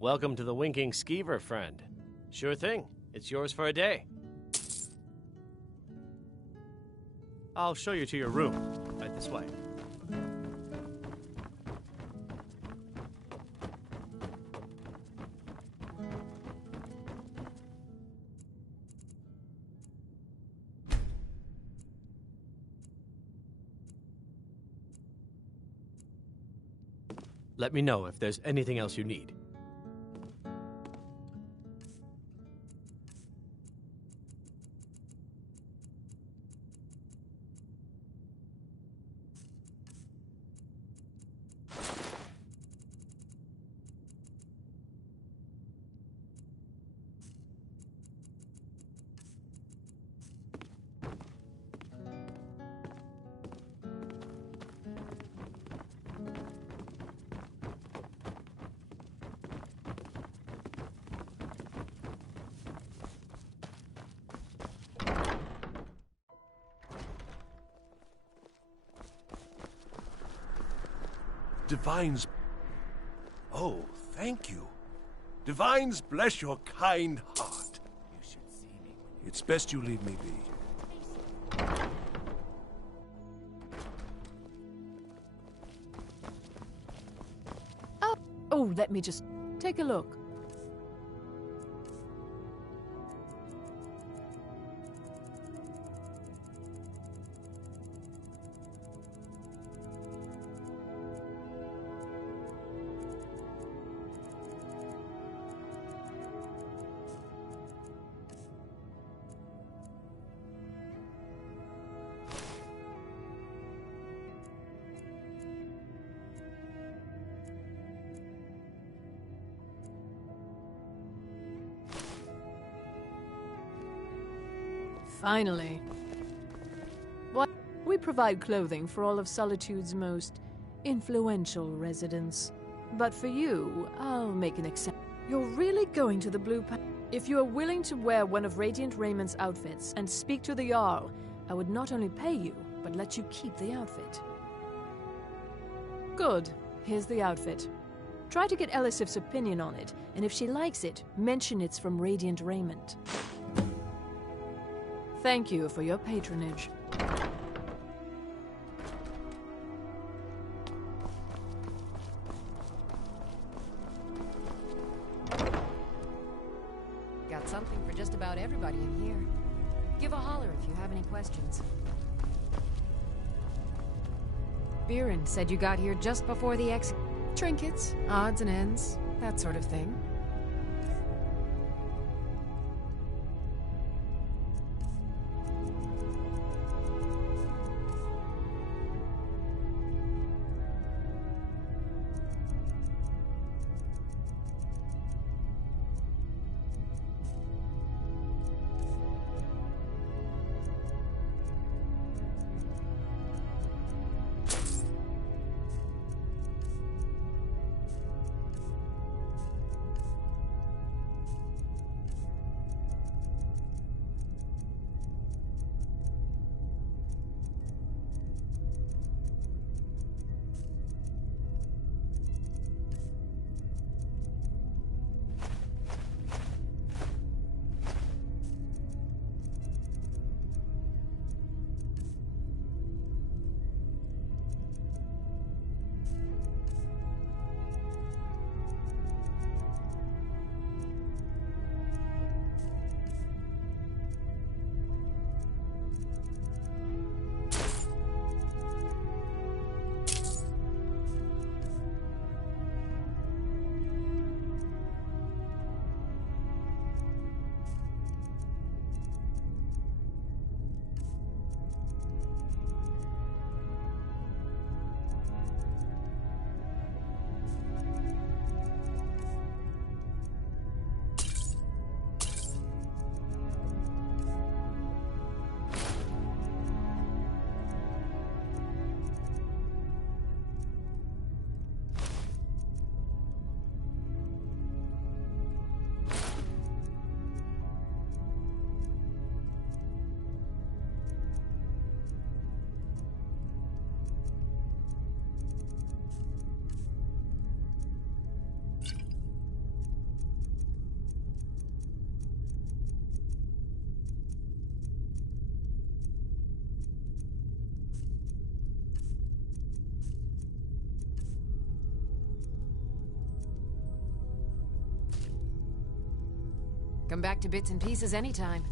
Welcome to the Winking Skeever, friend. Sure thing. It's yours for a day. I'll show you to your room. Right this way. Let me know if there's anything else you need. Divines... Oh, thank you. Divines bless your kind heart. You should see me. It's best you leave me be. Oh, let me just take a look. Finally. What? We provide clothing for all of Solitude's most influential residents. But for you, I'll make an exception. You're really going to the Blue Palace? If you are willing to wear one of Radiant Raymond's outfits and speak to the Jarl, I would not only pay you, but let you keep the outfit. Good. Here's the outfit. Try to get Elisif's opinion on it, and if she likes it, mention it's from Radiant Raymond. Thank you for your patronage. Got something for just about everybody in here. Give a holler if you have any questions. Biren said you got here just before the exit. Trinkets, odds and ends, that sort of thing. Come back to bits and pieces anytime.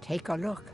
Take a look.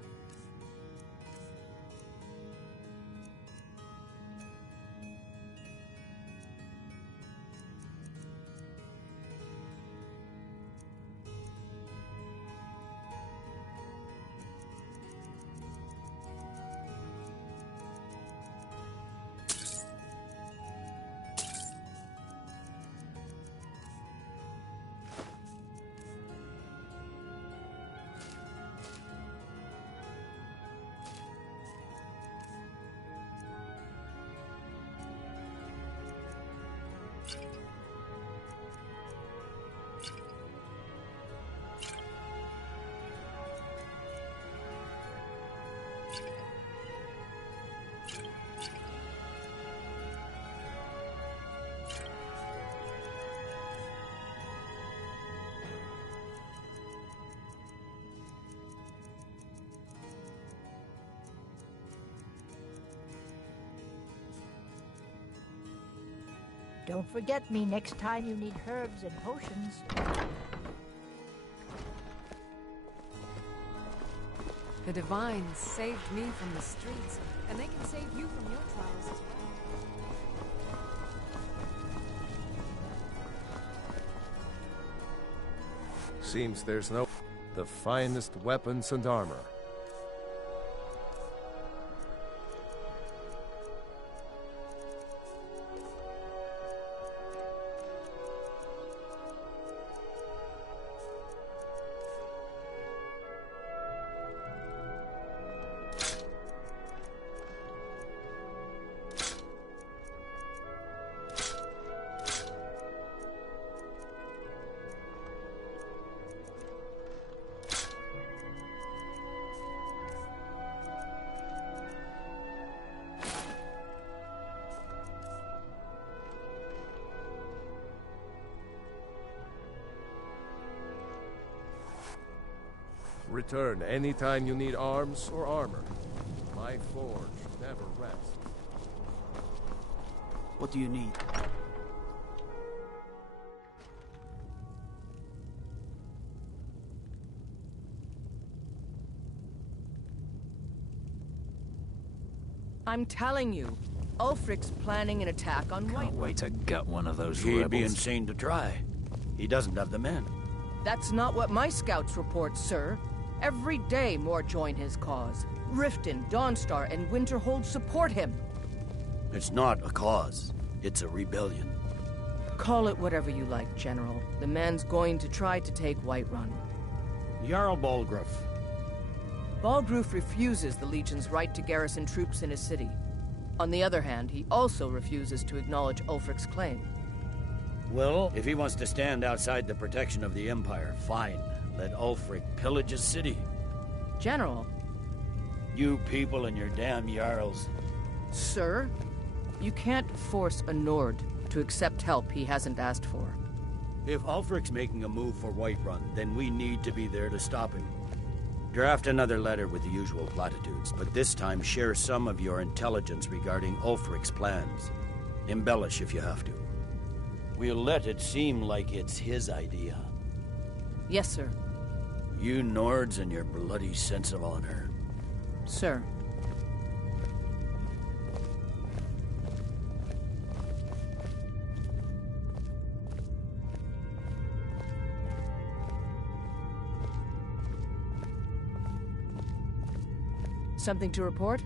Don't forget me next time you need herbs and potions. The Divines saved me from the streets, and they can save you from your trials as well. Seems there's no... the finest weapons and armor. Return anytime you need arms or armor. My forge never rests. What do you need? I'm telling you, Ulfric's planning an attack on White. Can't wait to gut one of those He'd rebels. be insane to try. He doesn't have the men. That's not what my scouts report, sir. Every day more join his cause. Riften, Dawnstar, and Winterhold support him. It's not a cause. It's a rebellion. Call it whatever you like, General. The man's going to try to take Whiterun. Jarl Balgruuf. Balgruuf refuses the Legion's right to garrison troops in his city. On the other hand, he also refuses to acknowledge Ulfric's claim. Well, if he wants to stand outside the protection of the Empire, fine. Let Ulfric pillage his city. General. You people and your damn Jarls. Sir, you can't force a Nord to accept help he hasn't asked for. If Ulfric's making a move for Whiterun, then we need to be there to stop him. Draft another letter with the usual platitudes, but this time share some of your intelligence regarding Ulfric's plans. Embellish if you have to. We'll let it seem like it's his idea. Yes, sir. You Nords and your bloody sense of honor. Sir. Something to report?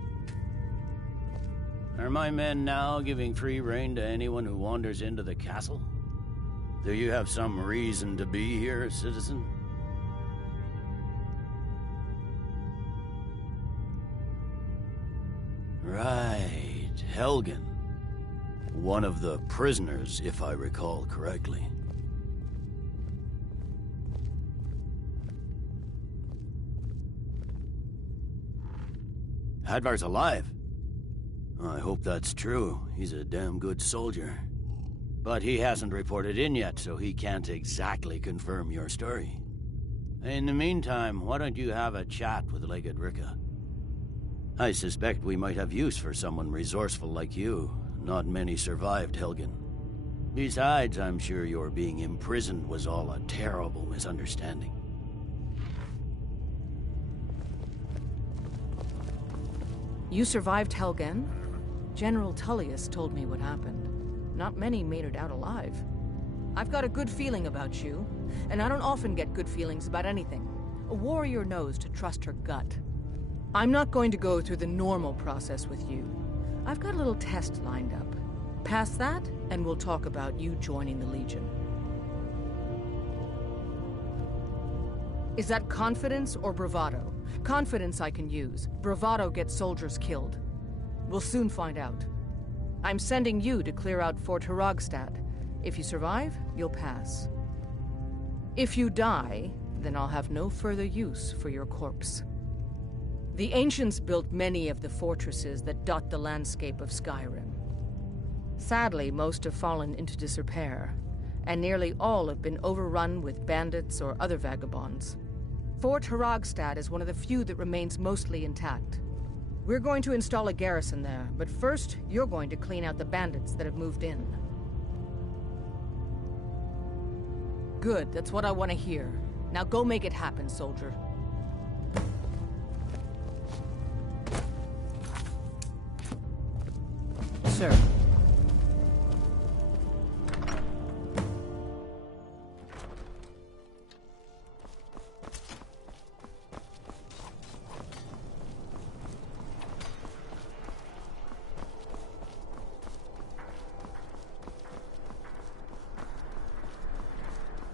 Are my men now giving free rein to anyone who wanders into the castle? Do you have some reason to be here, citizen? Right, Helgen. One of the prisoners, if I recall correctly. Hadvar's alive. I hope that's true. He's a damn good soldier. But he hasn't reported in yet, so he can't exactly confirm your story. In the meantime, why don't you have a chat with Legate Rika? I suspect we might have use for someone resourceful like you. Not many survived Helgen. Besides, I'm sure your being imprisoned was all a terrible misunderstanding. You survived Helgen? General Tullius told me what happened. Not many made it out alive. I've got a good feeling about you, and I don't often get good feelings about anything. A warrior knows to trust her gut. I'm not going to go through the normal process with you. I've got a little test lined up. Pass that, and we'll talk about you joining the Legion. Is that confidence or bravado? Confidence I can use. Bravado gets soldiers killed. We'll soon find out. I'm sending you to clear out Fort Hrogstad. If you survive, you'll pass. If you die, then I'll have no further use for your corpse. The ancients built many of the fortresses that dot the landscape of Skyrim. Sadly, most have fallen into disrepair, and nearly all have been overrun with bandits or other vagabonds. Fort Hrogstad is one of the few that remains mostly intact. We're going to install a garrison there, but first, you're going to clean out the bandits that have moved in. Good, that's what I want to hear. Now go make it happen, soldier. Sir.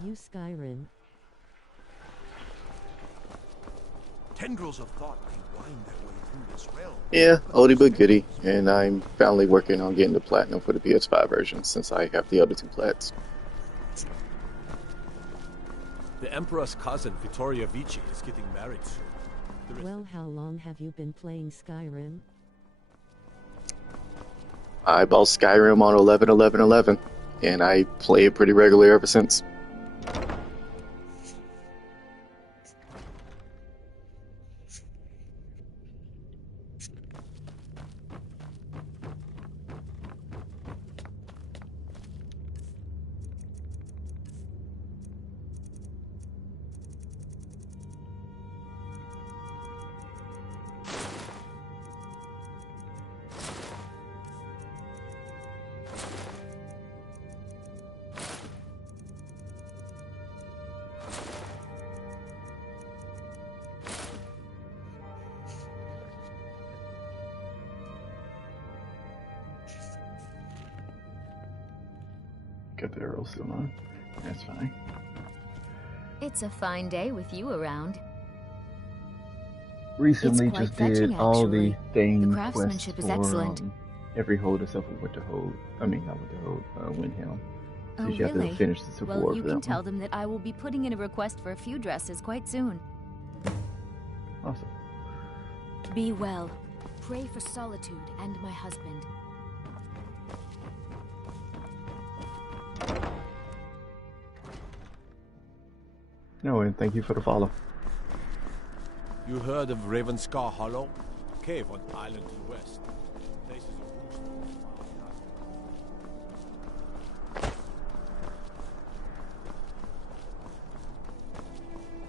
New Skyrim. Tendrils of thought may wind their way through this realm. Yeah, oldie but goodie, and I'm finally working on getting the platinum for the PS5 version since I have the other two plats. The Emperor's cousin, Vittoria Vici, is getting married soon. Well, how long have you been playing Skyrim? I bought Skyrim on 11/11/11, and I play it pretty regularly ever since. Got the arrow still on. That's fine. It's a fine day with you around. Recently It's quite just did fetching, all the actually. thing The craftsmanship quests is for, excellent. every hold except for Winterhold. I mean, not Winterhold, Windhelm. Oh, You have really? to finish the support Well, you for can that tell one. them that I will be putting in a request for a few dresses quite soon. Awesome. Be well. Pray for Solitude and my husband. No, and thank you for the follow. You heard of Ravenscar Hollow? Cave on the island to the west. Place is a roost.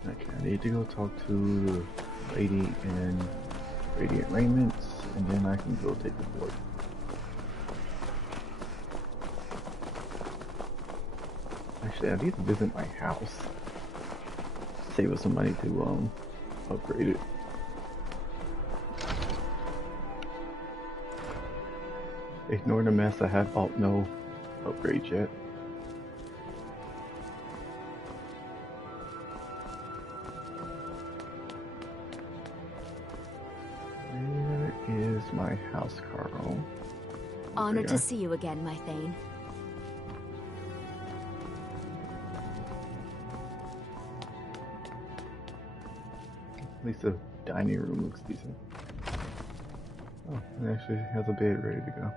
Okay, I need to go talk to the lady in Radiant Raiments, and then I can go take the board. Actually, I need to visit my house. Save us some money to upgrade it. Ignore the mess, I have bought no upgrades yet. Where is my house, Carl? Honored to see you again, my Thane. At least the dining room looks decent. Oh, it actually has a bed ready to go.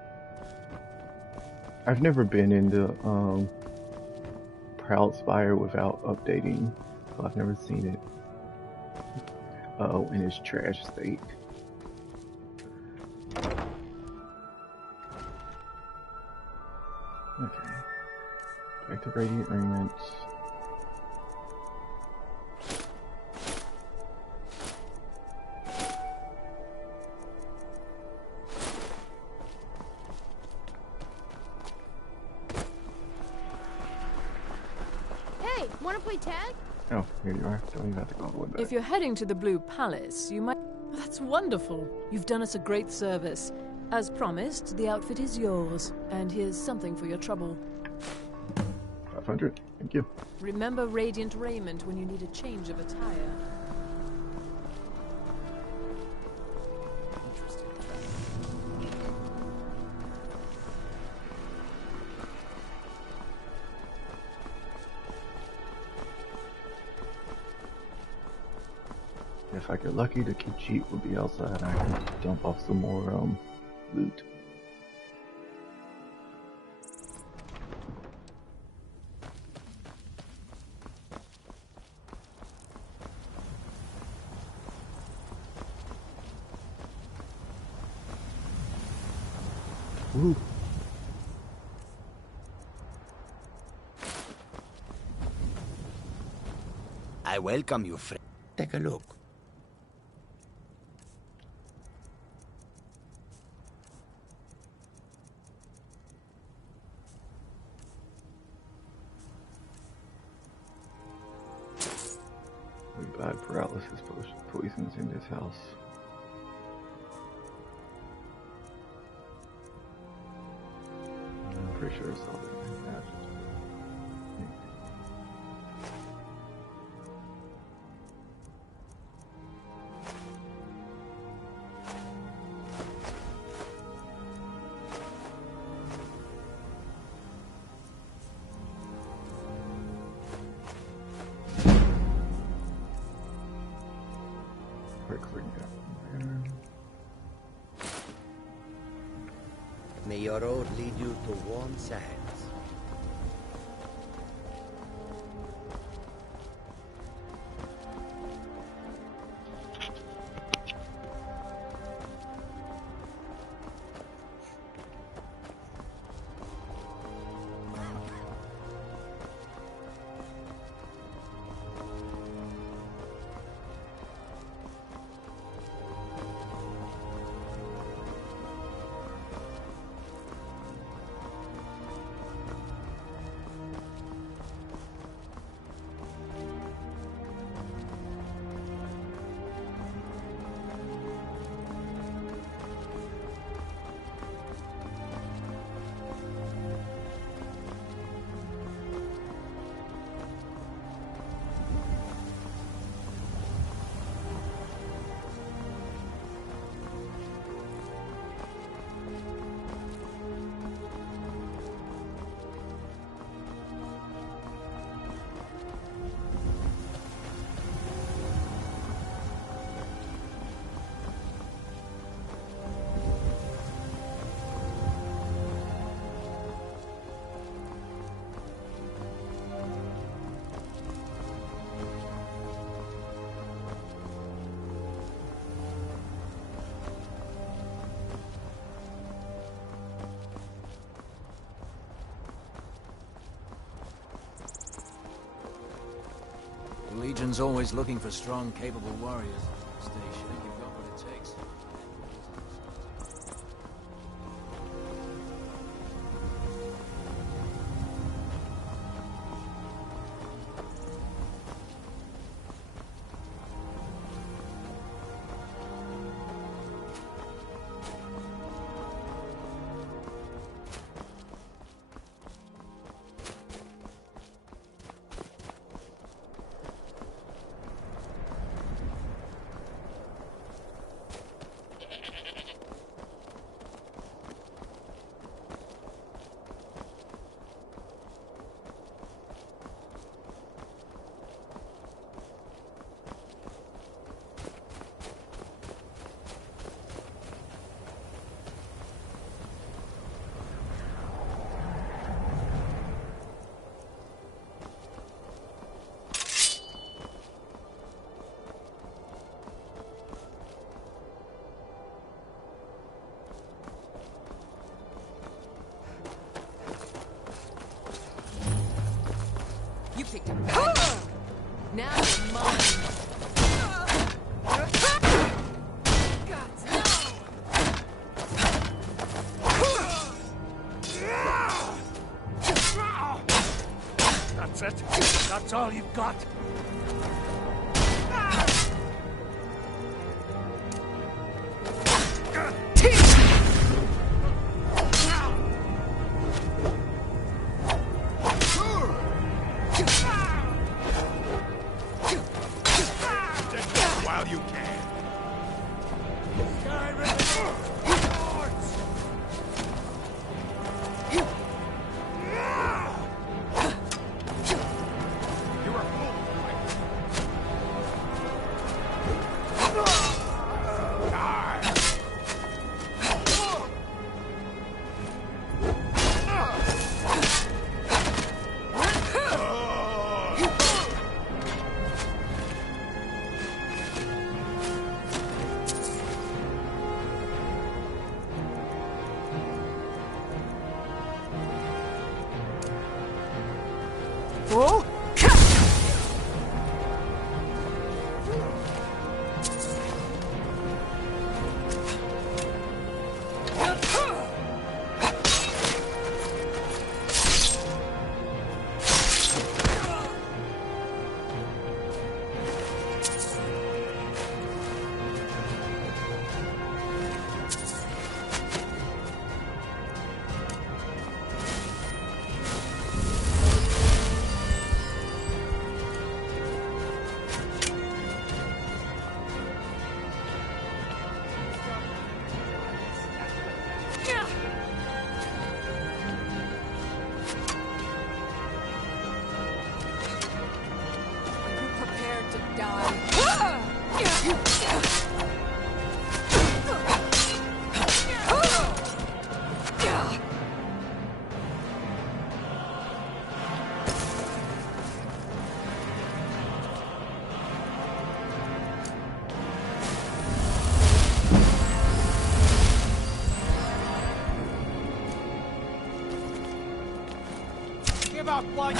I've never been into Proudspire without updating, so I've never seen it in its trash state. Okay, back to Radiant Raiments. Wanna play tag? Oh, here you are. Don't even have to go all the way back. If you're heading to the Blue Palace, you might... That's wonderful. You've done us a great service. As promised, the outfit is yours. And here's something for your trouble. 500. Thank you. Remember Radiant Raiment when you need a change of attire. If I get lucky, the Khajiit will be outside. I can dump off some more loot. Woo. I welcome you, friend. Take a look. We buy paralysis poisons in this house. I'm pretty sure it's all that. May your road lead you to warm sands. The Legion's always looking for strong, capable warriors. Stay sure you've got what it takes. That's all you've got? While you can. Oh! Give up like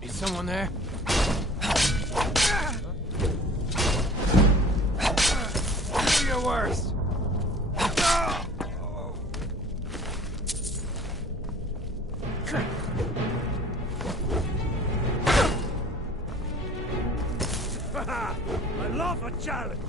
Is someone there? do your worst. I love a challenge.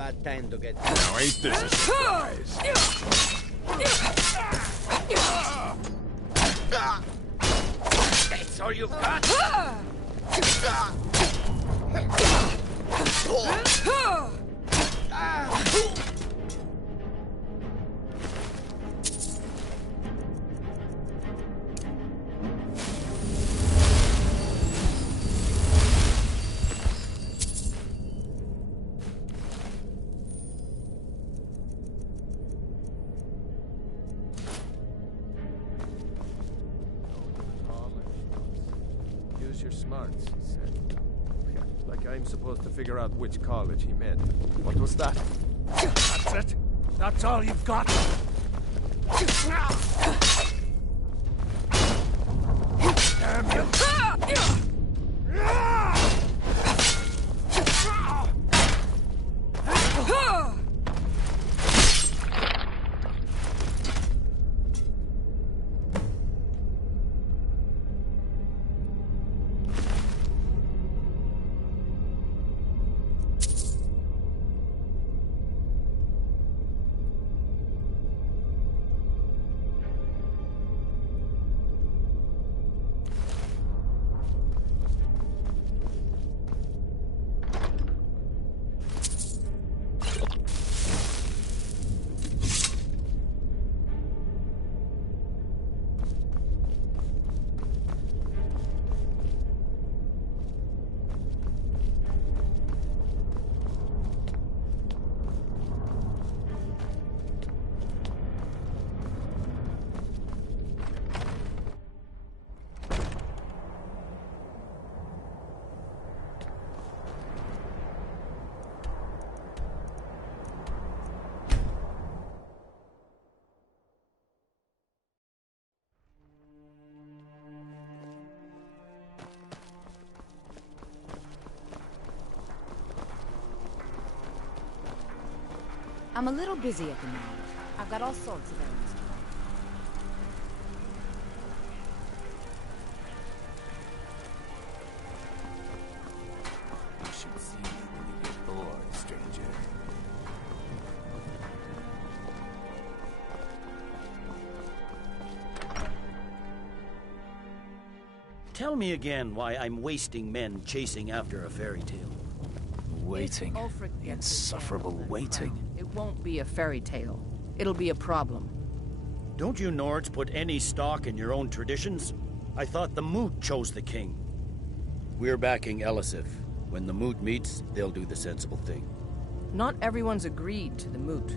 bad time to get... Now ain't this a surprise? That's all you've got? Use your smarts, he said. Like I'm supposed to figure out which college he meant. What was that? That's it? That's all you've got? Damn you! I'm a little busy at the moment. I've got all sorts of errands to run. You should see me when you get bored, stranger. Tell me again why I'm wasting men chasing after a fairy tale. Waiting. Ulfric The gets his insufferable hand on that waiting. crown, it won't be a fairy tale. It'll be a problem. Don't you Nords put any stock in your own traditions? I thought the Moot chose the king. We're backing Elisif. When the Moot meets, they'll do the sensible thing. Not everyone's agreed to the moot.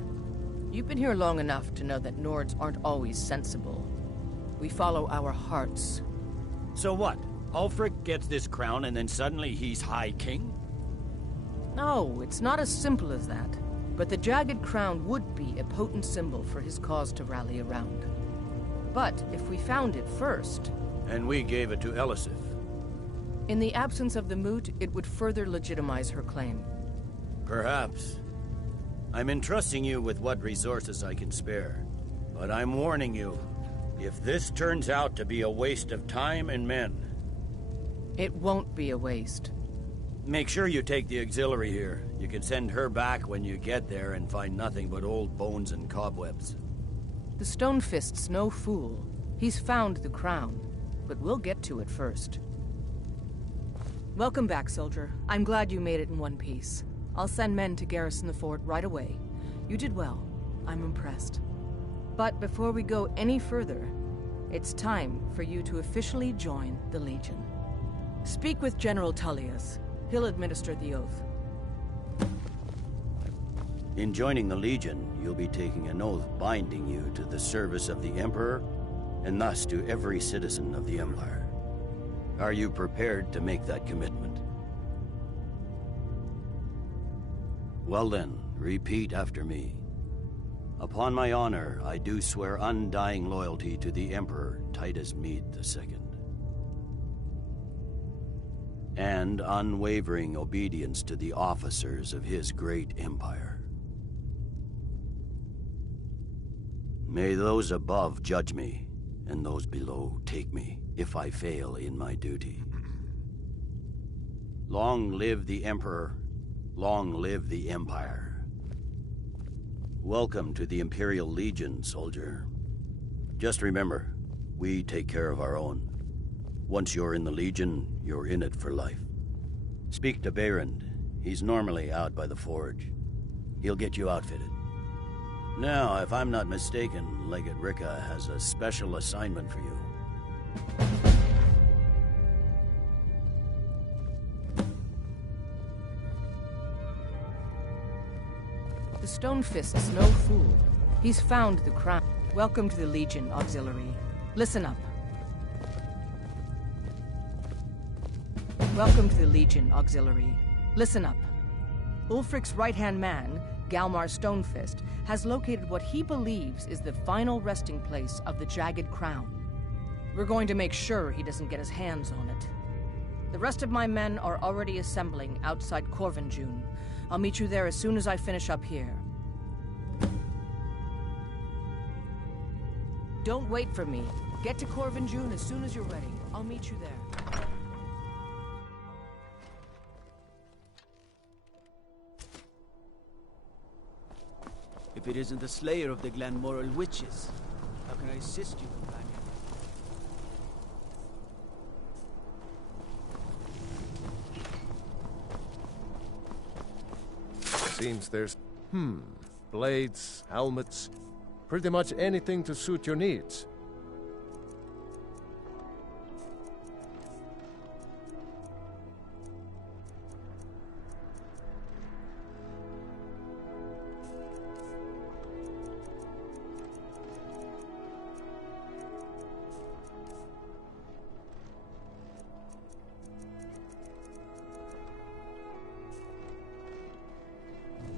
You've been here long enough to know that Nords aren't always sensible. We follow our hearts. So what? Ulfric gets this crown and then suddenly he's High King? No, it's not as simple as that. But the Jagged Crown would be a potent symbol for his cause to rally around. But if we found it first... And we gave it to Elisif. In the absence of the moot, it would further legitimize her claim. Perhaps. I'm entrusting you with what resources I can spare. But I'm warning you, if this turns out to be a waste of time and men... It won't be a waste. Make sure you take the auxiliary here. You can send her back when you get there and find nothing but old bones and cobwebs. The Stonefist's no fool. He's found the crown, but we'll get to it first. Welcome back, soldier. I'm glad you made it in one piece. I'll send men to garrison the fort right away. You did well. I'm impressed. But before we go any further, it's time for you to officially join the Legion. Speak with General Tullius. He'll administer the oath. In joining the Legion, you'll be taking an oath binding you to the service of the Emperor, and thus to every citizen of the Empire. Are you prepared to make that commitment? Well then, repeat after me. Upon my honor, I do swear undying loyalty to the Emperor Titus Mede II. And unwavering obedience to the officers of his great empire. May those above judge me, and those below take me, if I fail in my duty. Long live the Emperor, long live the Empire. Welcome to the Imperial Legion, soldier. Just remember, we take care of our own. Once you're in the Legion, you're in it for life. Speak to Behrend. He's normally out by the forge. He'll get you outfitted. Now, if I'm not mistaken, Legate Rika has a special assignment for you. The Stonefist's no fool. He's found the crown. Welcome to the Legion, Auxiliary. Listen up. Welcome to the Legion, Auxiliary. Listen up. Ulfric's right-hand man, Galmar Stonefist, has located what he believes is the final resting place of the Jagged Crown. We're going to make sure he doesn't get his hands on it. The rest of my men are already assembling outside Corvinjune. I'll meet you there as soon as I finish up here. Don't wait for me. Get to Corvinjune as soon as you're ready. I'll meet you there. If it isn't the slayer of the Glanmoral witches, how can I assist you, companion? Seems there's, blades, helmets, pretty much anything to suit your needs.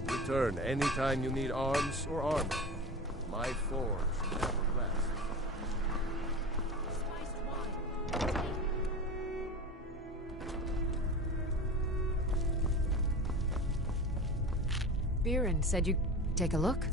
Return anytime you need arms or armor. My forge never rests. Behrend said you'd take a look.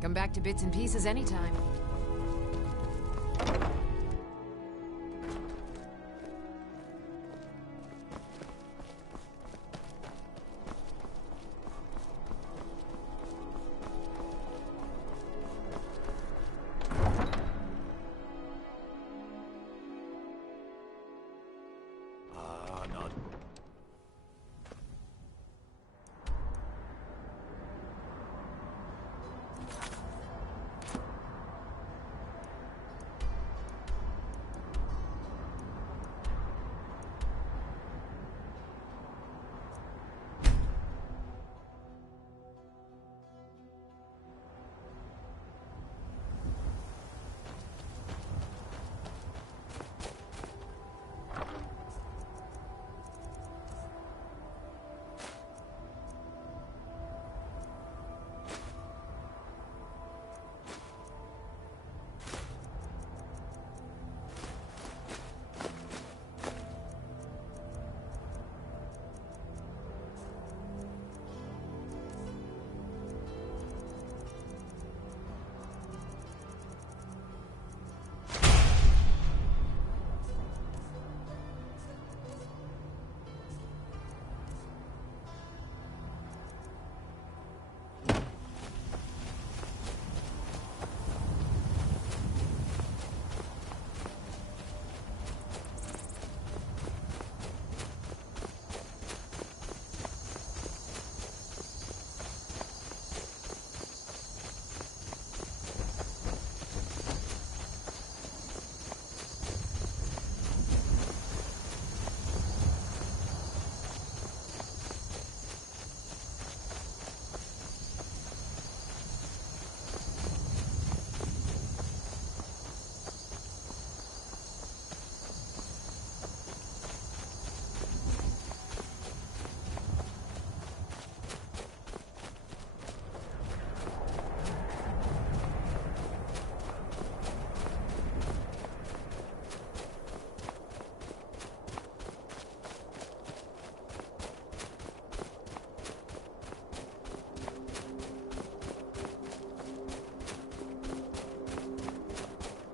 Come back to bits and pieces anytime.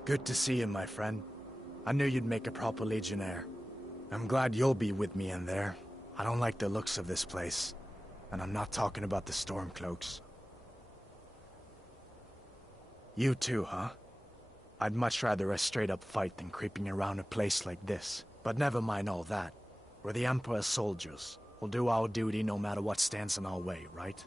Good to see you, my friend. I knew you'd make a proper legionnaire. I'm glad you'll be with me in there. I don't like the looks of this place. And I'm not talking about the Stormcloaks. You too, huh? I'd much rather a straight-up fight than creeping around a place like this. But never mind all that. We're the Emperor's soldiers. We'll do our duty no matter what stands in our way, right?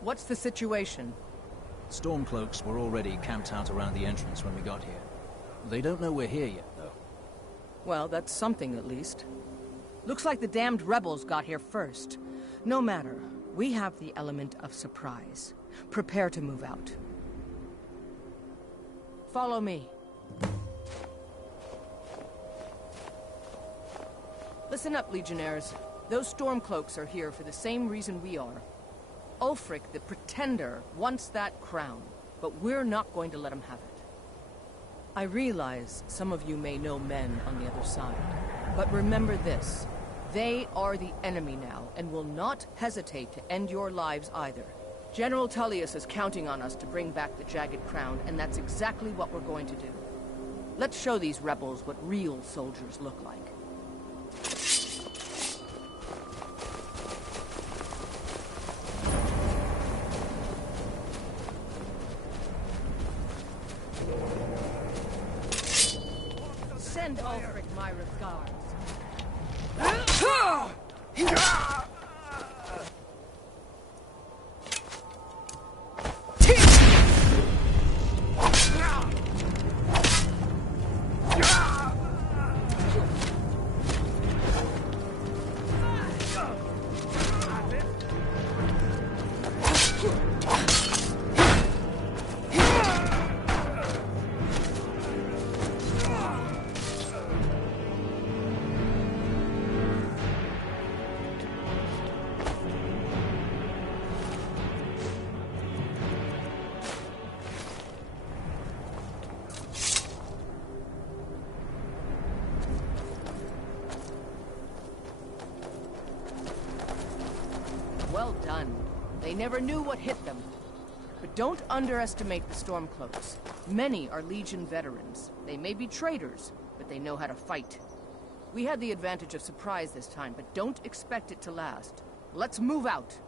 What's the situation? Stormcloaks were already camped out around the entrance when we got here. They don't know we're here yet, though. Well, that's something at least. Looks like the damned rebels got here first. No matter. We have the element of surprise. Prepare to move out. Follow me. Listen up, Legionnaires. Those Stormcloaks are here for the same reason we are. Ulfric, the Pretender, wants that crown, but we're not going to let him have it. I realize some of you may know men on the other side, but remember this. They are the enemy now, and will not hesitate to end your lives either. General Tullius is counting on us to bring back the Jagged Crown, and that's exactly what we're going to do. Let's show these rebels what real soldiers look like. Send Ulfric my regards. Well done. They never knew what hit them. But don't underestimate the Stormcloaks. Many are Legion veterans. They may be traitors, but they know how to fight. We had the advantage of surprise this time, but don't expect it to last. Let's move out.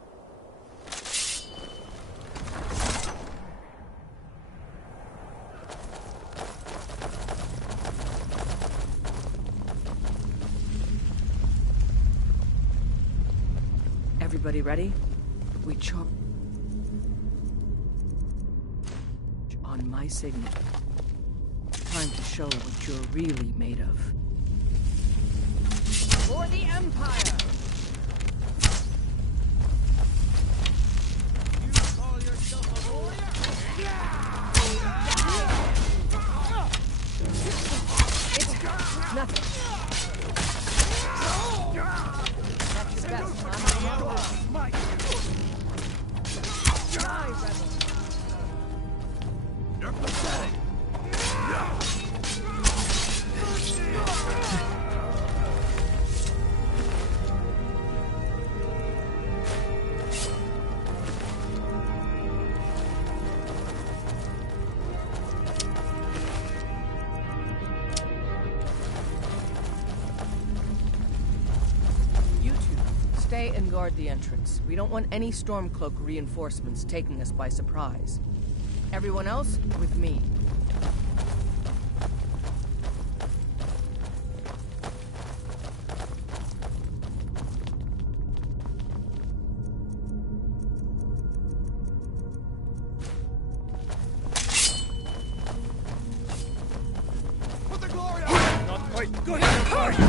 Everybody ready? We charge on my signal. Time to show what you're really made of. For the Empire! You call yourself a warrior? It's nothing. That's your best, huh? Die, rebel. You're pathetic. Stay and guard the entrance. We don't want any Stormcloak reinforcements taking us by surprise. Everyone else, with me. Put the glory on! Not quite good enough for you!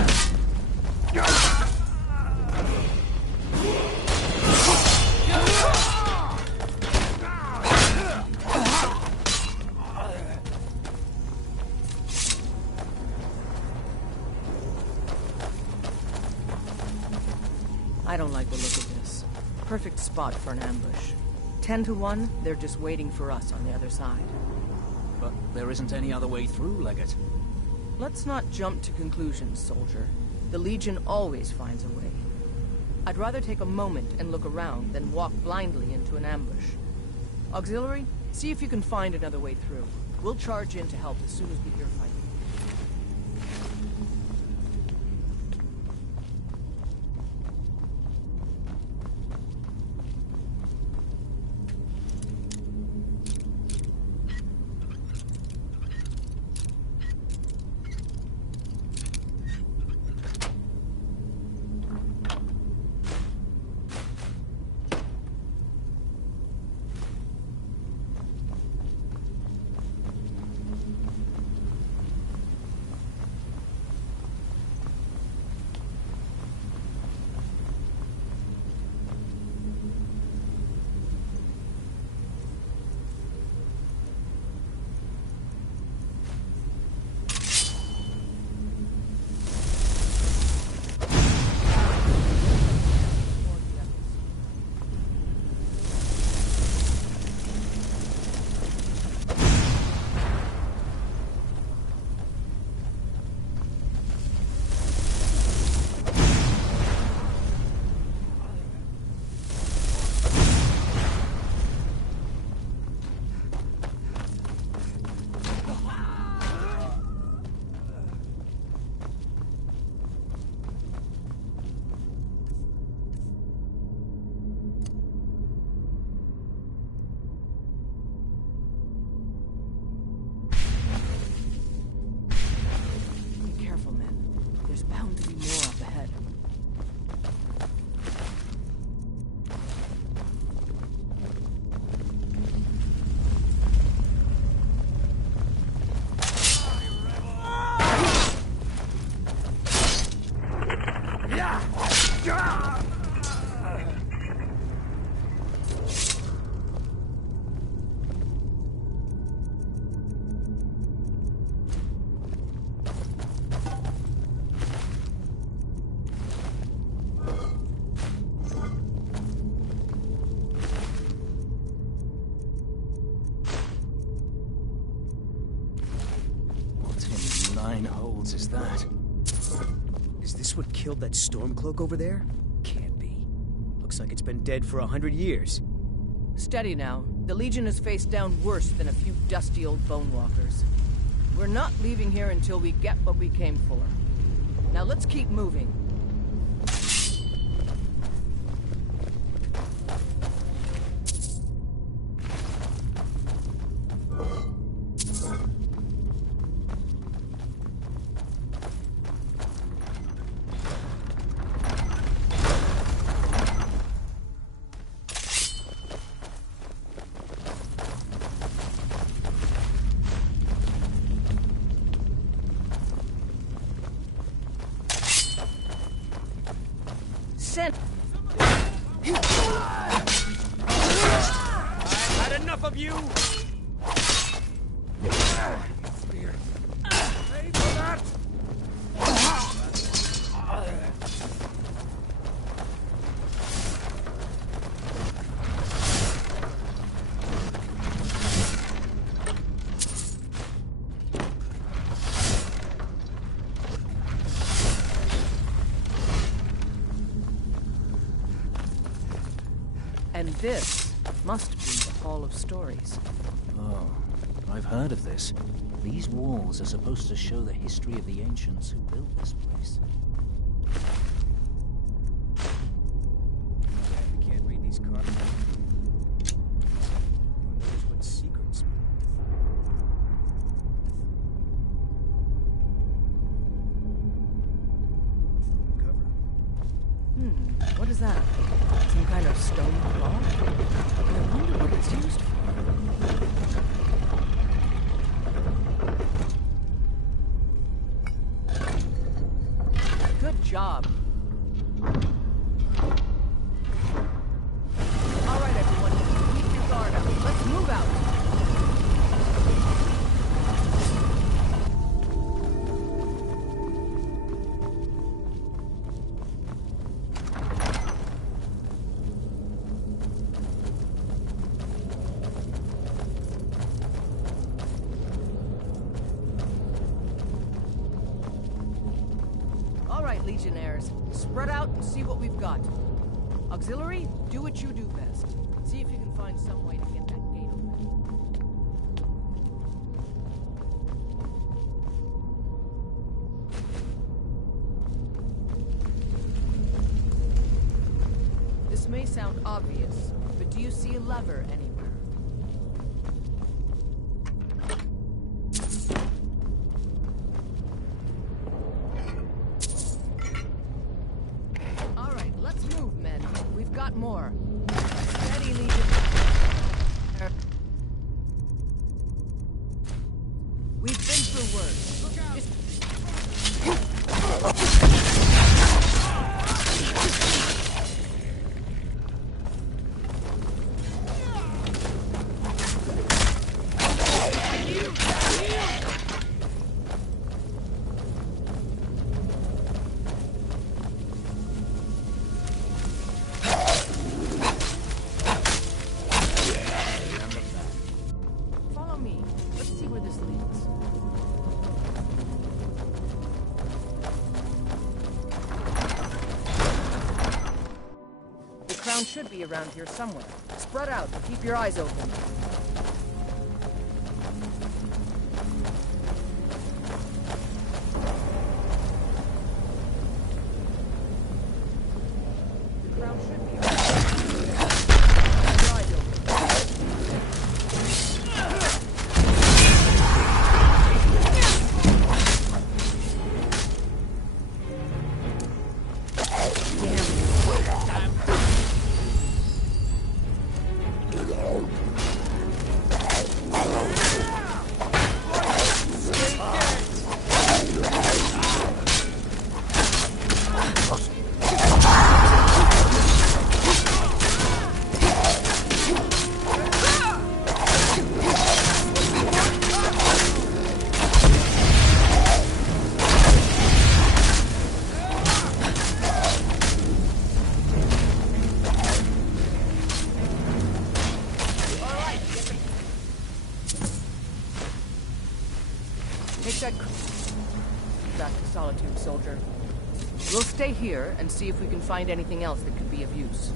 I don't like the look of this. Perfect spot for an ambush. 10 to 1, they're just waiting for us on the other side. But there isn't any other way through, Legate. Let's not jump to conclusions, soldier. The Legion always finds a way. I'd rather take a moment and look around than walk blindly into an ambush. Auxiliary, see if you can find another way through. We'll charge in to help as soon as we hear fighting. Is that? Is this what killed that Stormcloak over there? Can't be. Looks like it's been dead for 100 years. Steady now. The Legion has faced down worse than a few dusty old bone walkers. We're not leaving here until we get what we came for. Now let's keep moving. I've had enough of you! Spear. Pay for that! And this must be the Hall of Stories. Oh, I've heard of this. These walls are supposed to show the history of the ancients who built this place. I can't read these cards. Who knows what secrets? Cover. What is that? Some kind of stone block? I wonder what it's used for. Good job. All right, everyone. Keep your guard up. Let's move out. All right, Legionnaires. Spread out and see what we've got. Auxiliary, do what you do best. See if you can find some way to get that gate open. This may sound obvious, but do you see a lever anywhere? All right, let's move, men. We've got more. Steady, Legion. We've been through worse. Look out! Follow me. Let's see where this leads. The crown should be around here somewhere. Spread out and keep your eyes open. The crown should be around here. Keep your eyes open. Take that back to Solitude, soldier. We'll stay here and see if we can find anything else that could be of use.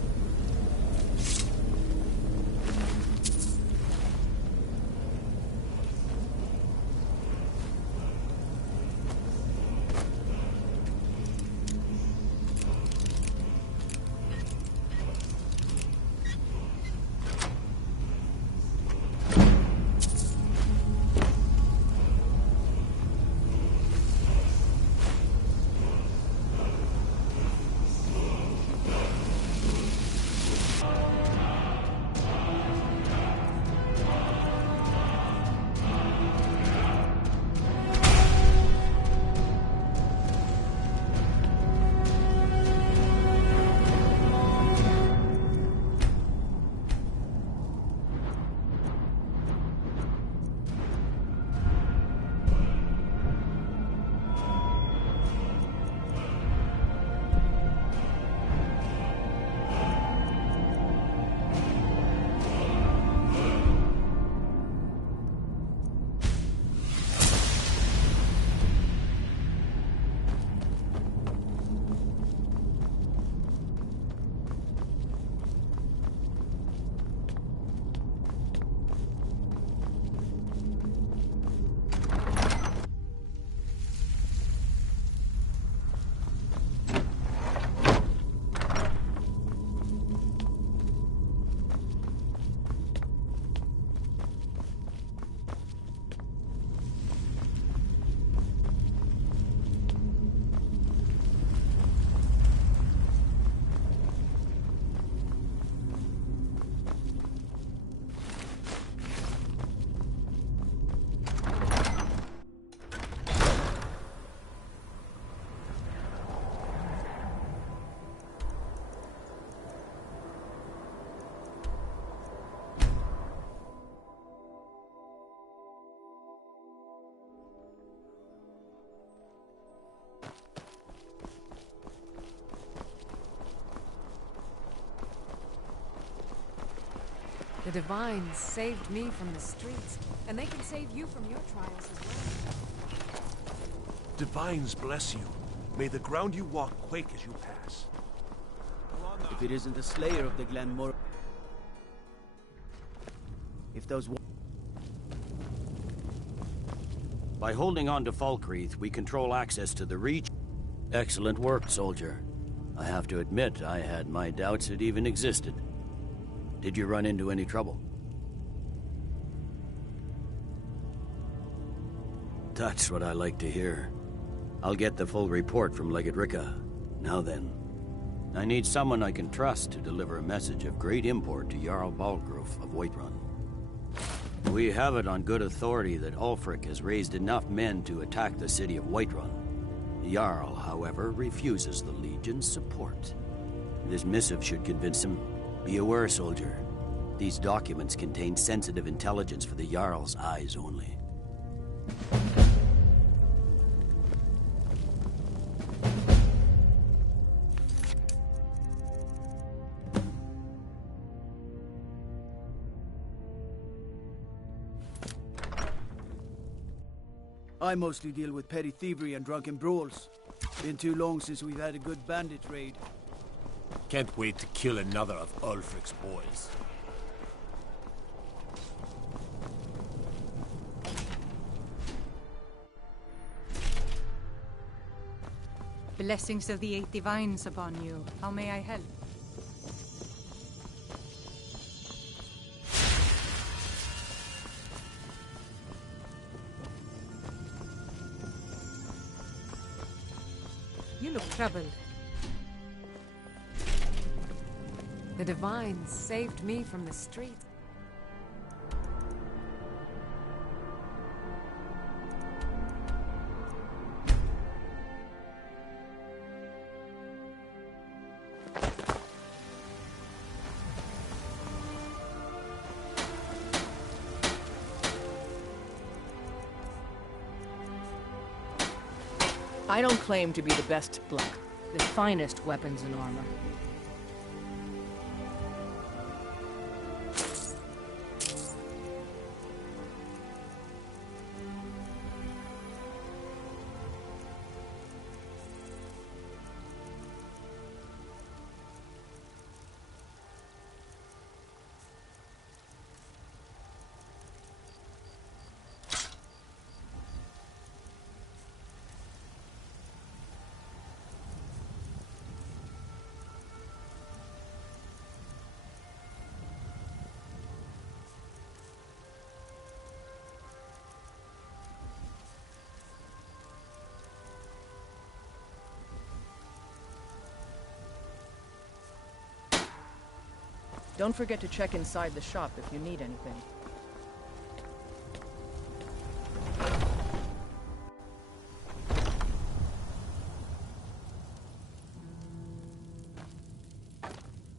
The Divines saved me from the streets, and they can save you from your trials as well. Divines bless you. May the ground you walk quake as you pass. If it isn't the slayer of the Glenmore... If those... By holding on to Falkreath, we control access to the Reach. Excellent work, soldier. I have to admit, I had my doubts it even existed. Did you run into any trouble? That's what I like to hear. I'll get the full report from Legate Rika. Now then, I need someone I can trust to deliver a message of great import to Jarl Balgruf of Whiterun. We have it on good authority that Ulfric has raised enough men to attack the city of Whiterun. Jarl, however, refuses the Legion's support. This missive should convince him. Be aware, soldier. These documents contain sensitive intelligence for the Jarl's eyes only. I mostly deal with petty thievery and drunken brawls. Been too long since we've had a good bandit raid. Can't wait to kill another of Ulfric's boys. Blessings of the Eight Divines upon you. How may I help? You look troubled. The Divines saved me from the street. I don't claim to be the best black, the finest weapons and armor. Don't forget to check inside the shop if you need anything.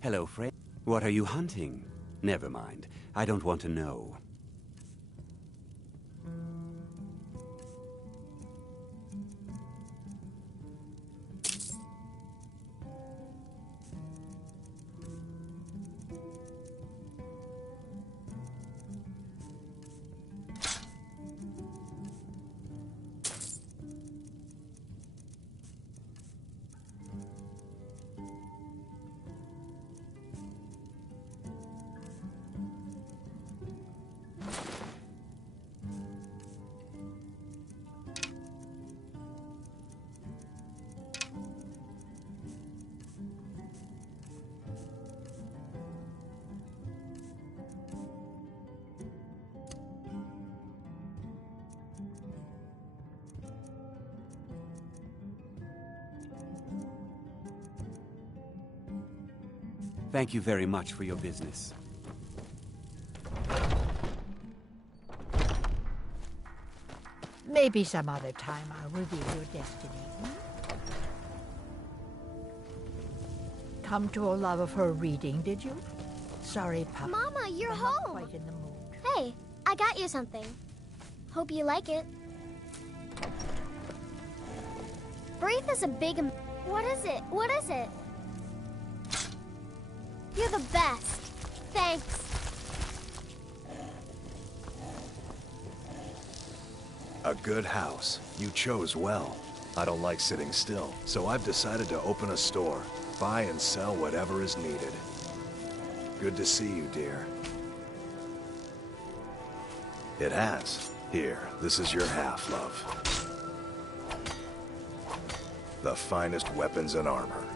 Hello, friend. What are you hunting? Never mind. I don't want to know. Thank you very much for your business. Maybe some other time I'll reveal your destiny. Come to a love of her reading, did you? Sorry, Papa. Mama, you're I'm home. not quite in the mood. Hey, I got you something. Hope you like it. Braith is a big... What is it? What is it? You're the best. Thanks. A good house. You chose well. I don't like sitting still, so I've decided to open a store. buy and sell whatever is needed. Good to see you, dear. It has. Here, this is your half, love. The finest weapons and armor.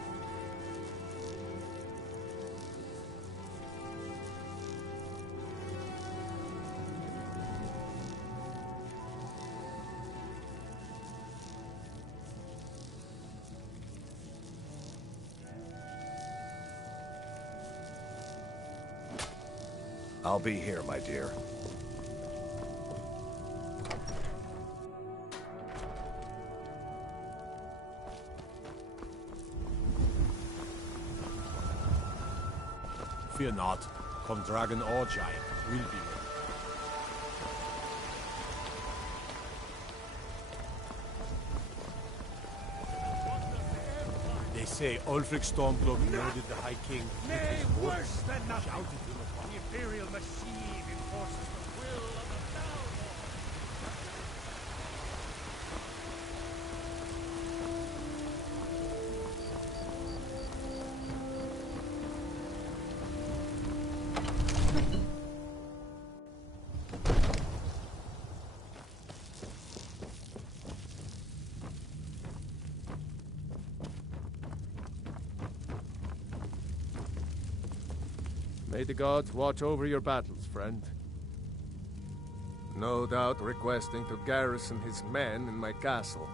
I'll be here, my dear. Fear not. Come dragon or giant, we'll be with you. They say Ulfric Stormcloak murdered the High King. Nay, worse than nothing. Shouted him upon. The Imperial machine enforces the will of the Balrog. May the gods watch over your battles, friend. No doubt requesting to garrison his men in my castle.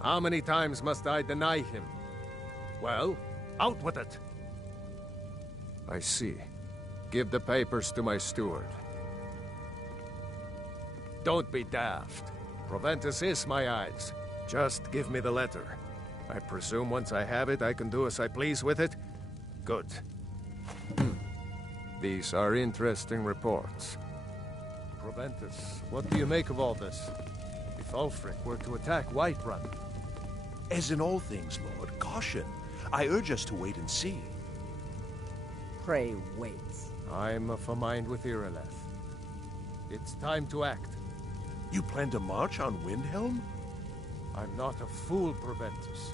How many times must I deny him? Well, out with it! I see. Give the papers to my steward. Don't be daft. Proventus is my eyes. Just give me the letter. I presume once I have it, I can do as I please with it? Good. These are interesting reports. Proventus, what do you make of all this? If Ulfric were to attack Whiterun? As in all things, Lord, caution. I urge us to wait and see. Pray wait. I'm of a mind with Irileth. It's time to act. You plan to march on Windhelm? I'm not a fool, Proventus.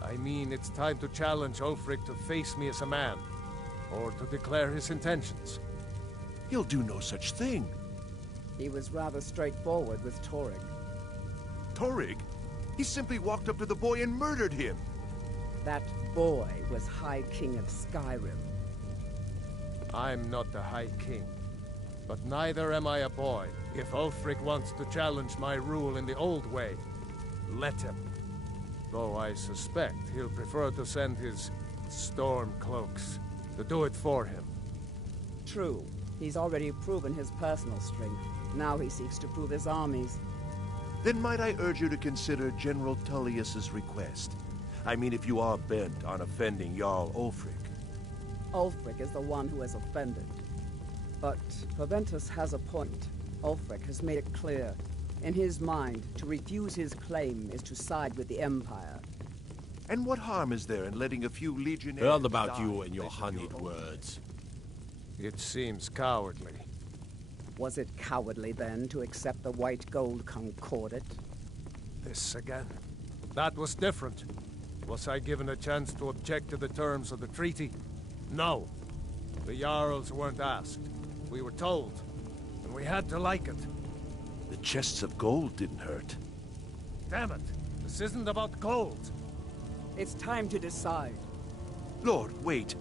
I mean, it's time to challenge Ulfric to face me as a man. Or to declare his intentions. He'll do no such thing. He was rather straightforward with Torrig. Torrig? He simply walked up to the boy and murdered him. That boy was High King of Skyrim. I'm not the High King. But neither am I a boy. If Ulfric wants to challenge my rule in the old way, let him. Though I suspect he'll prefer to send his Stormcloaks to do it for him. True. He's already proven his personal strength. Now he seeks to prove his armies. Then might I urge you to consider General Tullius's request? I mean, if you are bent on offending Jarl Ulfric. Ulfric is the one who has offended. But Proventus has a point. Ulfric has made it clear. In his mind, to refuse his claim is to side with the Empire. And what harm is there in letting a few legionnaires Heard about you and your honeyed words. It seems cowardly. Was it cowardly, then, to accept the white gold concordat? This again. That was different. Was I given a chance to object to the terms of the treaty? No. The Jarls weren't asked. We were told. And we had to like it. The chests of gold didn't hurt. Damn it! This isn't about gold! It's time to decide. Lord, wait.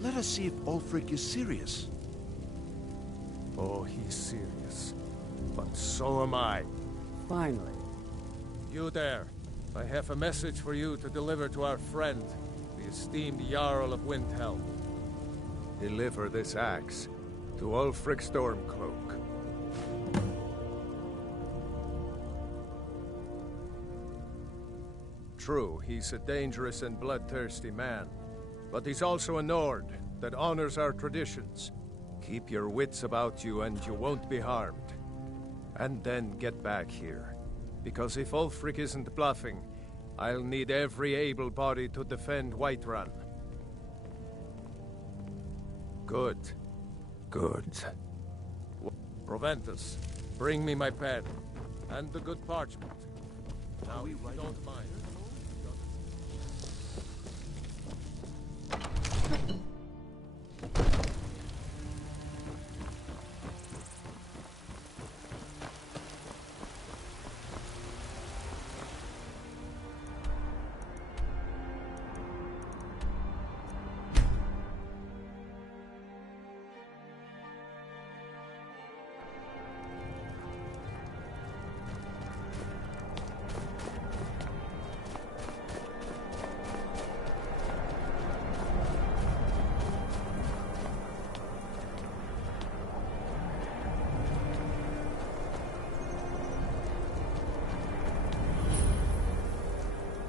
Let us see if Ulfric is serious. Oh, he's serious. But so am I. Finally. You there. I have a message for you to deliver to our friend, the esteemed Jarl of Windhelm. Deliver this axe to Ulfric Stormcloak. True, he's a dangerous and bloodthirsty man, but he's also a Nord that honors our traditions. Keep your wits about you and you won't be harmed. And then get back here. Because if Ulfric isn't bluffing, I'll need every able body to defend Whiterun. Good. Good. Proventus, bring me my pen. And the good parchment. Now, if you don't mind.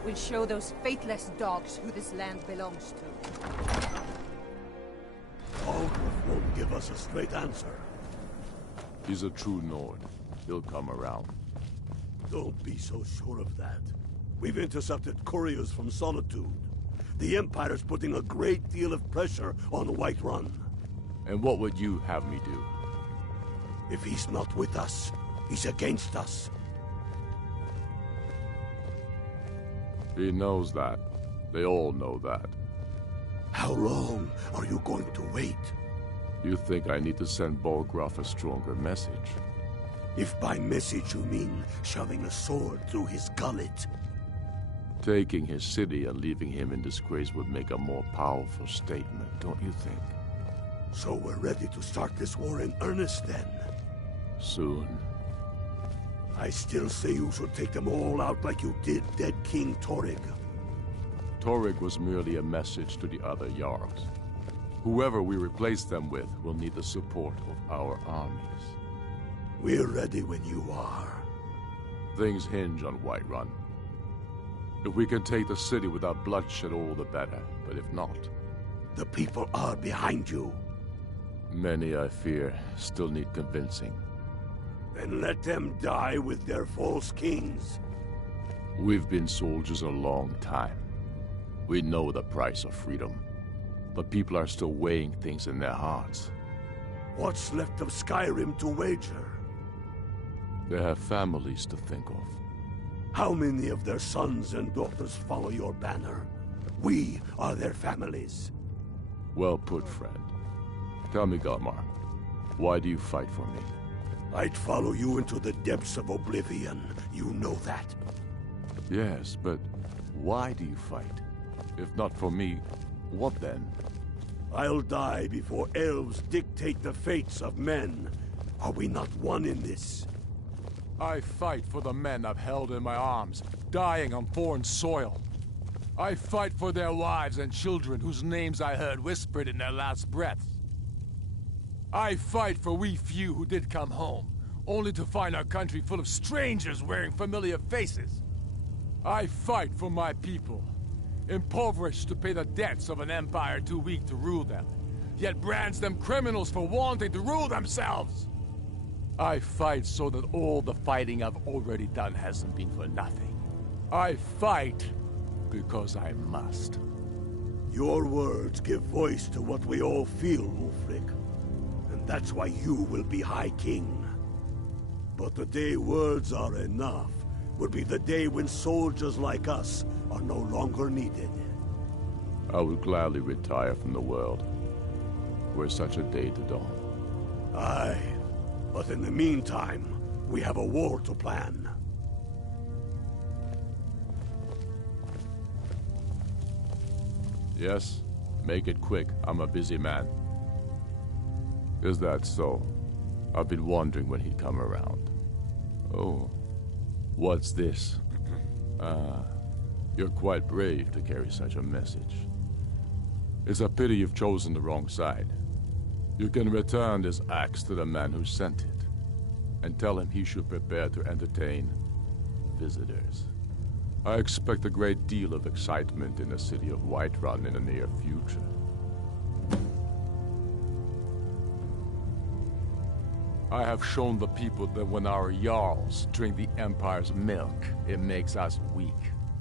We'll show those faithless dogs who this land belongs to. Ulfric won't give us a straight answer. He's a true Nord. He'll come around. Don't be so sure of that. We've intercepted couriers from Solitude. The Empire's putting a great deal of pressure on Whiterun. And what would you have me do? If he's not with us, he's against us. He knows that. They all know that. How long are you going to wait? You think I need to send Bolgraf a stronger message? If by message you mean shoving a sword through his gullet. Taking his city and leaving him in disgrace would make a more powerful statement, don't you think? So we're ready to start this war in earnest then? Soon. I still say you should take them all out like you did dead King Torrig. Torrig was merely a message to the other Jarls. Whoever we replace them with will need the support of our armies. We're ready when you are. Things hinge on Whiterun. If we can take the city without bloodshed, all the better. But if not... The people are behind you. Many, I fear, still need convincing. Then let them die with their false kings. We've been soldiers a long time. We know the price of freedom. But people are still weighing things in their hearts. What's left of Skyrim to wager? They have families to think of. How many of their sons and daughters follow your banner? We are their families. Well put, friend. Tell me, Galmar, why do you fight for me? I'd follow you into the depths of oblivion. You know that. Yes, but why do you fight? If not for me, what then? I'll die before elves dictate the fates of men. Are we not one in this? I fight for the men I've held in my arms, dying on foreign soil. I fight for their wives and children whose names I heard whispered in their last breaths. I fight for we few who did come home, only to find our country full of strangers wearing familiar faces. I fight for my people, impoverished to pay the debts of an empire too weak to rule them, yet brands them criminals for wanting to rule themselves. I fight so that all the fighting I've already done hasn't been for nothing. I fight because I must. Your words give voice to what we all feel, Ulfric. And that's why you will be High King. But the day words are enough will be the day when soldiers like us are no longer needed. I would gladly retire from the world, were such a day to dawn. Aye. But in the meantime, we have a war to plan. Yes? Make it quick. I'm a busy man. Is that so? I've been wondering when he'd come around. Oh. What's this? You're quite brave to carry such a message. It's a pity you've chosen the wrong side. You can return this axe to the man who sent it, and tell him he should prepare to entertain visitors. I expect a great deal of excitement in the city of Whiterun in the near future. I have shown the people that when our Jarls drink the Empire's milk, it makes us weak.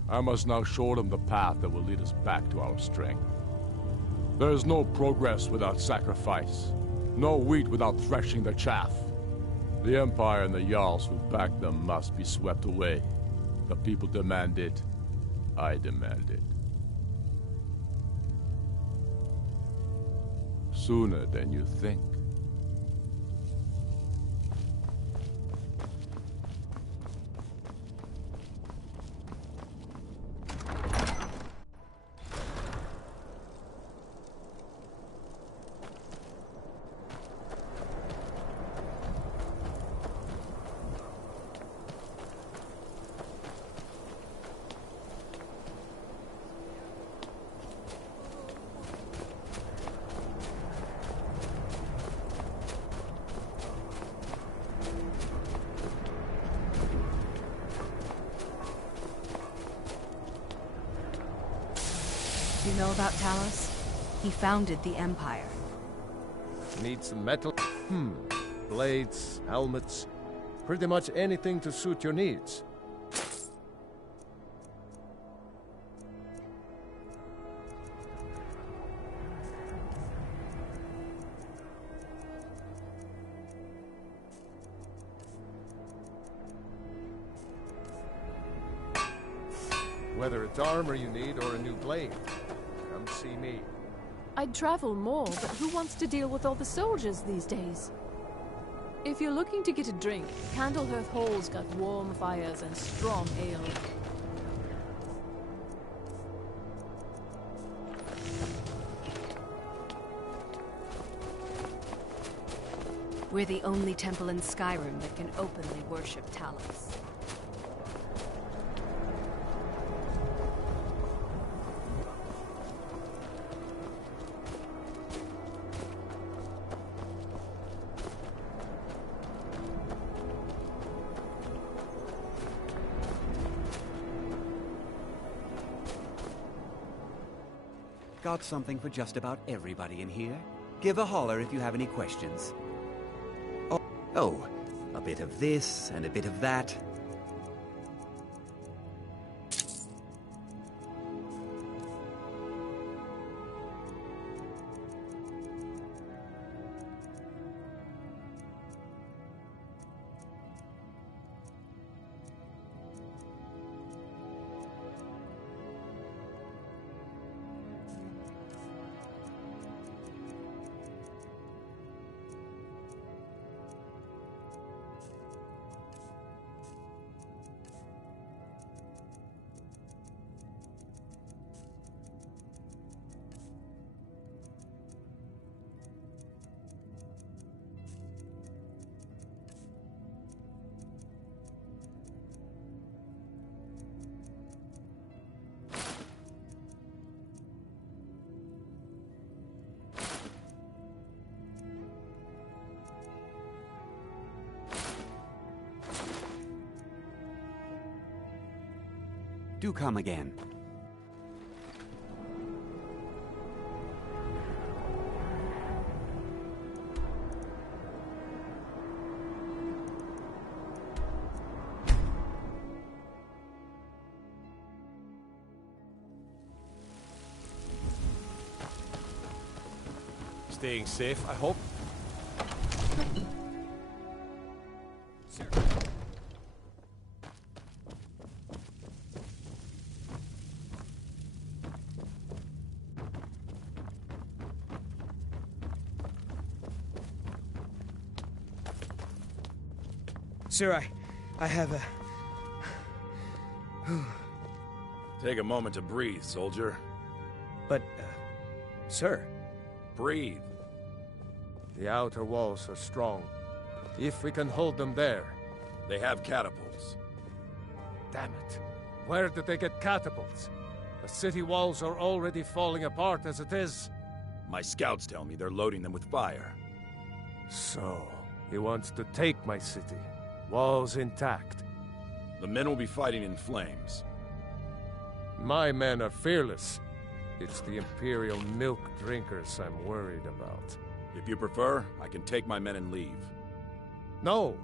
I must now show them the path that will lead us back to our strength. There is no progress without sacrifice, no wheat without threshing the chaff. The Empire and the Jarls who back them must be swept away. The people demand it. I demand it. Sooner than you think. you know about Talos? He founded the Empire. Need some metal? Blades, helmets, pretty much anything to suit your needs. Whether it's armor you need or a new blade, come see me. I'd travel more, but who wants to deal with all the soldiers these days? If you're looking to get a drink, Candlehearth Hall's got warm fires and strong ale. We're the only temple in Skyrim that can openly worship Talos. Got something for just about everybody in here. Give a holler if you have any questions. Oh, a bit of this and a bit of that. Do come again. Staying safe, I hope? Sir. Sir, I have a... Take a moment to breathe, soldier. But, sir... Breathe. The outer walls are strong. If we can hold them there. They have catapults. Damn it. Where did they get catapults? The city walls are already falling apart as it is. My scouts tell me they're loading them with fire. So, he wants to take my city. Walls intact. The men will be fighting in flames. My men are fearless. It's the Imperial milk drinkers I'm worried about. If you prefer, I can take my men and leave. No,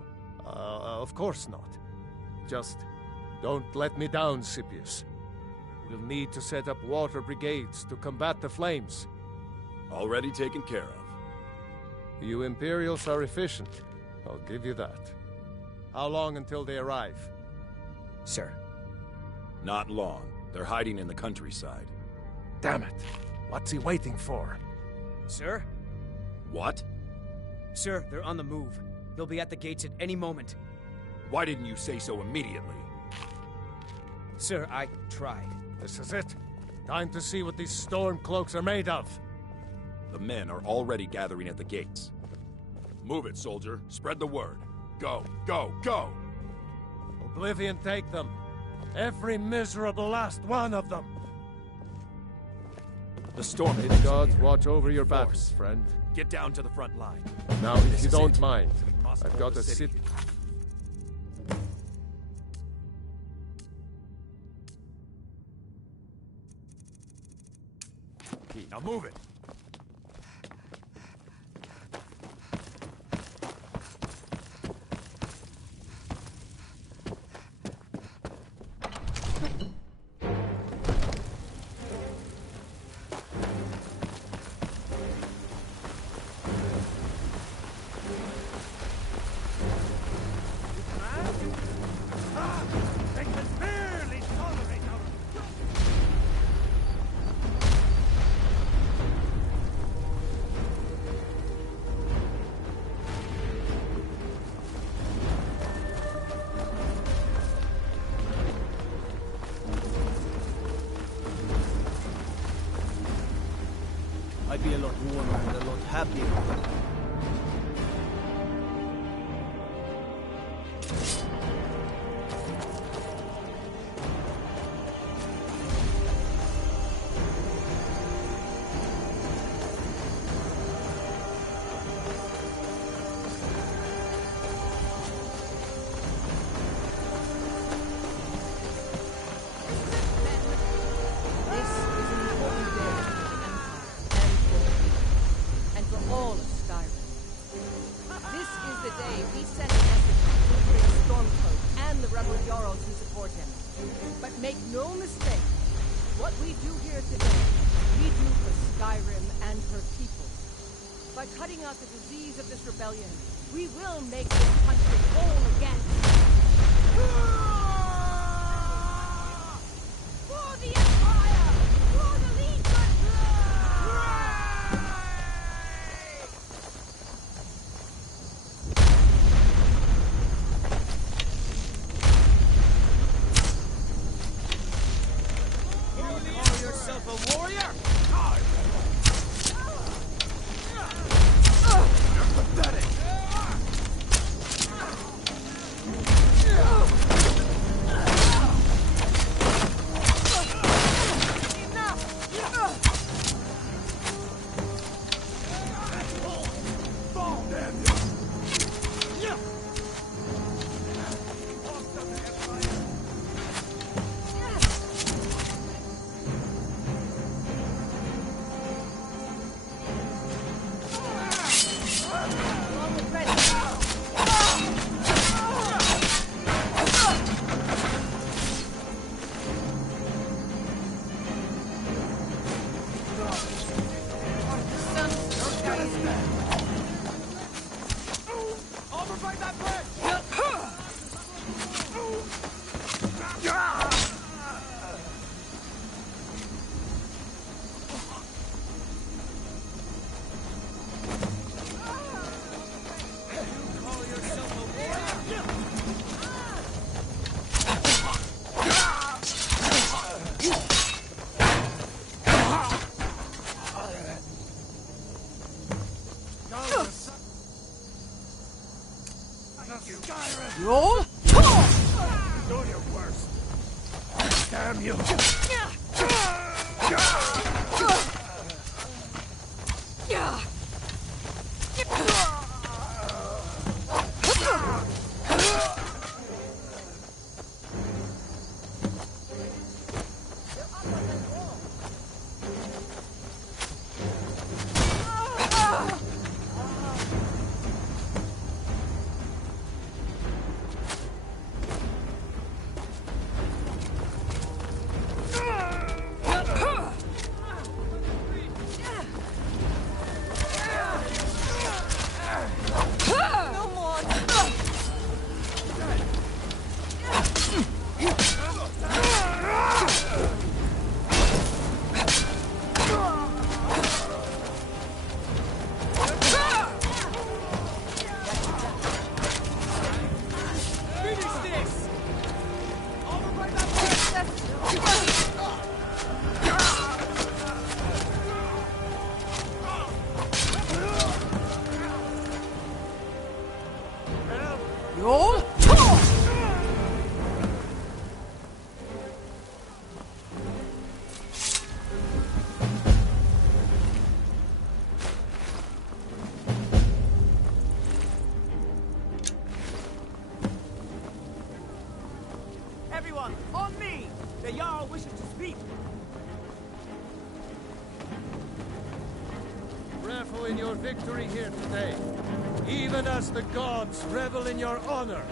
of course not. Just don't let me down, Scipius. We'll need to set up water brigades to combat the flames. Already taken care of. You Imperials are efficient. I'll give you that. How long until they arrive? Sir. Not long. They're hiding in the countryside. Damn it! What's he waiting for? Sir? What? Sir, they're on the move. They'll be at the gates at any moment. Why didn't you say so immediately? Sir, I tried. This is it. Time to see what these storm cloaks are made of. The men are already gathering at the gates. Move it, soldier. Spread the word. Go, go, go! Oblivion take them. Every miserable last one of them. The storm May the gods watch over your battles, friend. Get down to the front line. Now, if you don't mind, I've got to sit... key. Now move it. They can barely tolerate our... I'd be a lot warmer and a lot happier. This is an important day and for all of Skyrim. This is the day we send a message to Stormcloak and the rebel Jarls who support him. But make no mistake, what we do here today, we do for Skyrim and her people. By cutting out the disease of this rebellion, we will make this country whole again. For the Empire! For the Legion! You call yourself a warrior? You're pathetic! Roll! Do your worst. Damn you. Roll! Everyone, on me! The Jarl wishes to speak. joyful in your victory here today, even as the gods revel in your honor.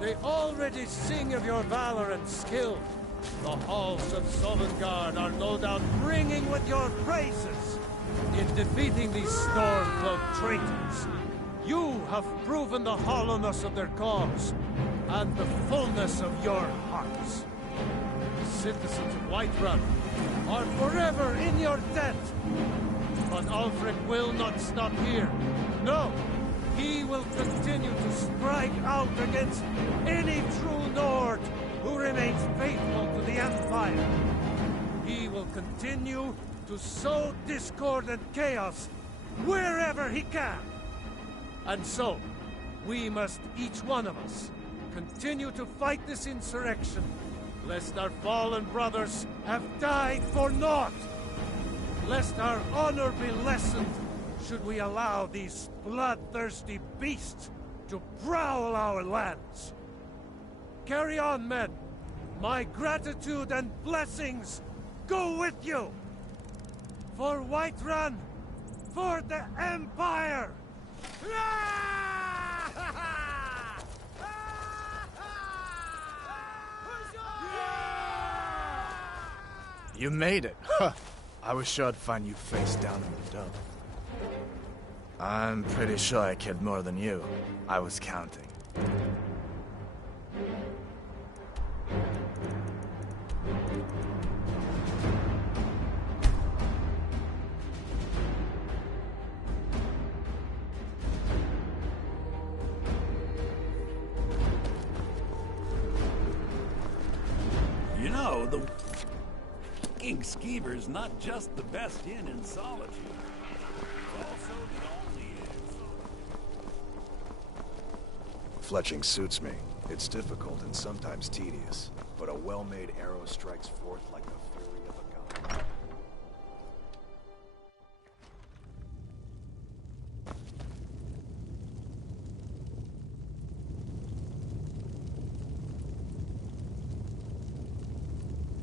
They already sing of your valor and skill. The halls of Sovngarde are no doubt ringing with your praises. In defeating these storm-cloaked traitors, you have proven the hollowness of their cause, and the fullness of your hearts. The citizens of Whiterun are forever in your debt. But Ulfric will not stop here. No! He will continue to strike out against any true Nord who remains faithful to the Empire. He will continue to sow discord and chaos wherever he can. And so, we must, each one of us, continue to fight this insurrection, lest our fallen brothers have died for naught, lest our honor be lessened should we allow these bloodthirsty beasts to prowl our lands. Carry on, men. My gratitude and blessings go with you. For Whiterun, for the Empire! You made it! Huh. I was sure I'd find you face down in the dump. I'm pretty sure I killed more than you. I was counting. You know, the King Skeever's not just the best inn in Solitude. It's also the only inn. Fletching suits me. It's difficult and sometimes tedious, but a well-made arrow strikes forth like the